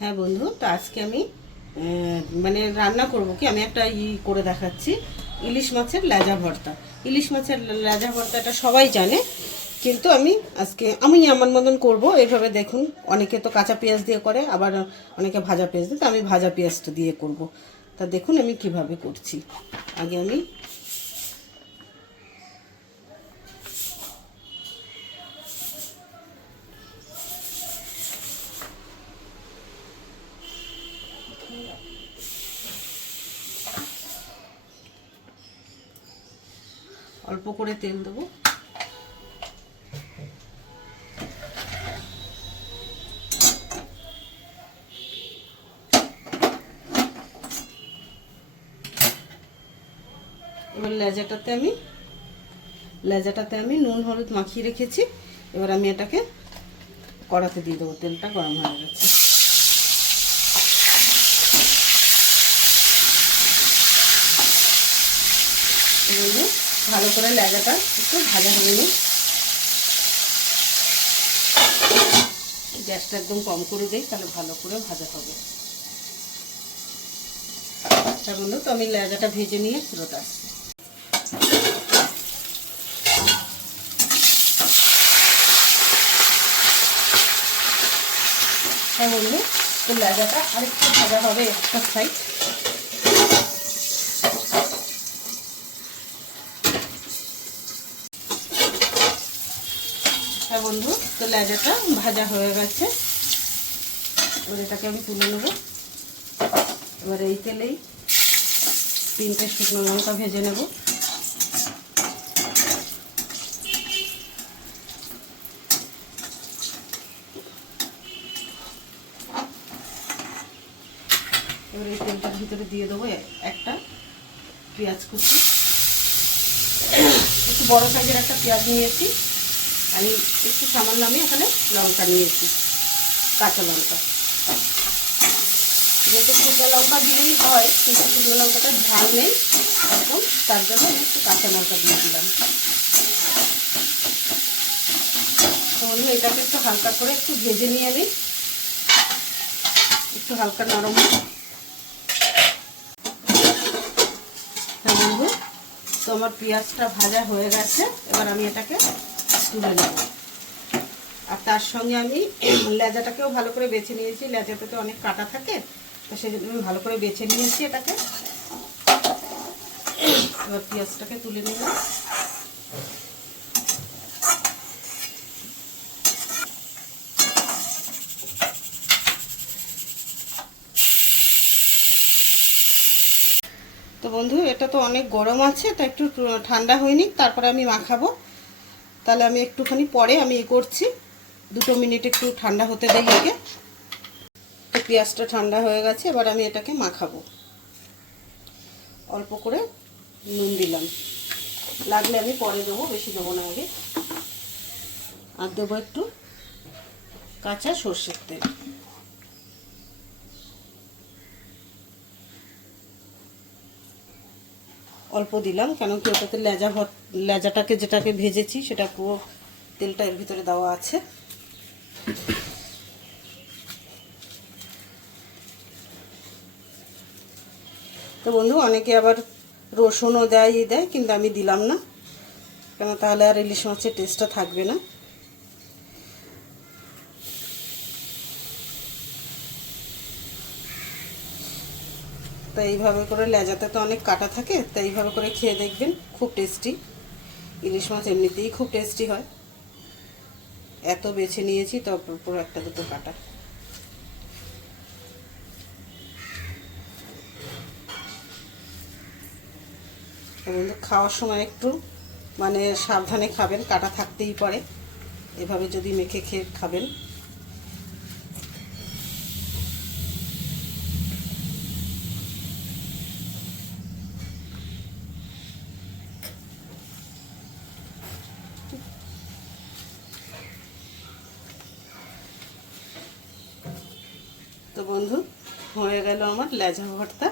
হ্যাঁ বন্ধু, তো আজকে আমি মানে রান্না করব কি, আমি একটা করে দেখাচ্ছি। ইলিশ মাছের লেজা ভর্তা। ইলিশ মাছের লেজা ভর্তাটা সবাই জানে, কিন্তু আমি আমার মতন করব। এইভাবে দেখুন, অনেকে তো কাঁচা পেঁয়াজ দিয়ে করে, আবার অনেকে ভাজা পেঁয়াজ দিয়ে, তো আমি ভাজা পেঁয়াজটা দিয়ে করব। তা দেখুন আমি কিভাবে করছি। আগে আমি অল্প করে তেল দেবো। এবার লেজাটাতে আমি নুন হলুদ মাখিয়ে রেখেছি। এবার আমি এটাকে কড়াতে দিয়ে দেবো। তেলটা গরম হয়ে গেছে। এগুলো ভালো করে লেজাটা একটু ভাজা হয়ে নিই। গ্যাসটা একদম কম করে দিই, তাহলে ভালো করে ভাজা হবে। বন্ধু, তো আমি লেজাটা ভেজে নিয়ে ফেরত আসছি। হ্যাঁ বন্ধু, তো লেজাটা আরেকটু ভাজা হবে একটা সাইড। হ্যাঁ বন্ধু, তো লেজাটা ভাজা হয়ে গেছে। এবার এটাকে আমি তুলে নেব। এবার এই তেলেই 3টে শুকনো লঙ্কা ভেজে নেব। এবার এই তেলটার ভিতরে দিয়ে দেবো একটা পেঁয়াজ কুচি। একটু বড় সাইজের একটা পেঁয়াজ নিয়েছি। আমি একটু সামান্য আমি এখানে লঙ্কা নিয়েছি, কাঁচা লঙ্কা। যেহেতু শুকনো লঙ্কা দিলেই হয়, কিন্তু শুকনো লঙ্কাটা ঝাল নেই এখন, তার জন্য আমি একটু কাঁচা লঙ্কা দিয়ে দিলাম। তাহলে এটাকে একটু হালকা করে একটু ভেজে নিয়ে নিই, একটু হালকা নরম। বন্ধু, তো আমার পেঁয়াজটা ভাজা হয়ে গেছে। এবার আমি এটাকে তুলে নেব। আর তার সঙ্গে আমি লেজাটাকেও ভালো করে বেছে নিয়েছি। লেজাতে তো অনেক কাটা থাকে, তো সেই জন্য আমি ভালো করে বেছে নিয়েছি এটাকে। এবার পেঁয়াজটাকে তুলে নিলাম। তো বন্ধু, এটা তো অনেক গরম আছে, তো একটু ঠান্ডা হয়নি, তারপরে আমি মাখাবো। তাহলে আমি একটুখানি পরে আমি করছি, 2 মিনিট একটু ঠান্ডা হতে দেই আগে। তো পেঁয়াজটা ঠান্ডা হয়ে গেছে, এবার আমি এটাকে মাখাবো। অল্প করে নুন দিলাম, লাগলে আমি পরে দেবো, বেশি দেবো না আগে। আর দেবো একটু কাঁচা সর্ষের তেল। অল্প দিলাম, কেন কি ওটাতে লেজাটাকে যেটাকে ভেজেছি সেটা পুরো তেলটা এর ভিতরে দেওয়া আছে। তো বন্ধু, অনেকে আবার রসুনও দেয়, কিন্তু আমি দিলাম না, কেন তাহলে আর ইলিশ মাছের টেস্টটা থাকবে না। তো এইভাবে করে, লেজাতে তো অনেক কাটা থাকে, তো এইভাবে করে খেয়ে দেখবেন, খুব টেস্টি। ইলিশ মাছ এমনিতেই খুব টেস্টি হয়। এত বেছে নিয়েছি, তো পুরো একটা দুটো কাটা। বন্ধু, খাওয়ার সময় একটু মানে সাবধানে খাবেন, কাটা থাকতেই পারে। এভাবে যদি মেখে খেয়ে খাবেন। তো বন্ধু, হয়ে গেল আমার লেজা ভর্তা।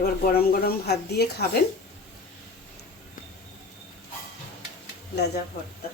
এবার গরম গরম ভাত দিয়ে খাবেন লেজা ভর্তা।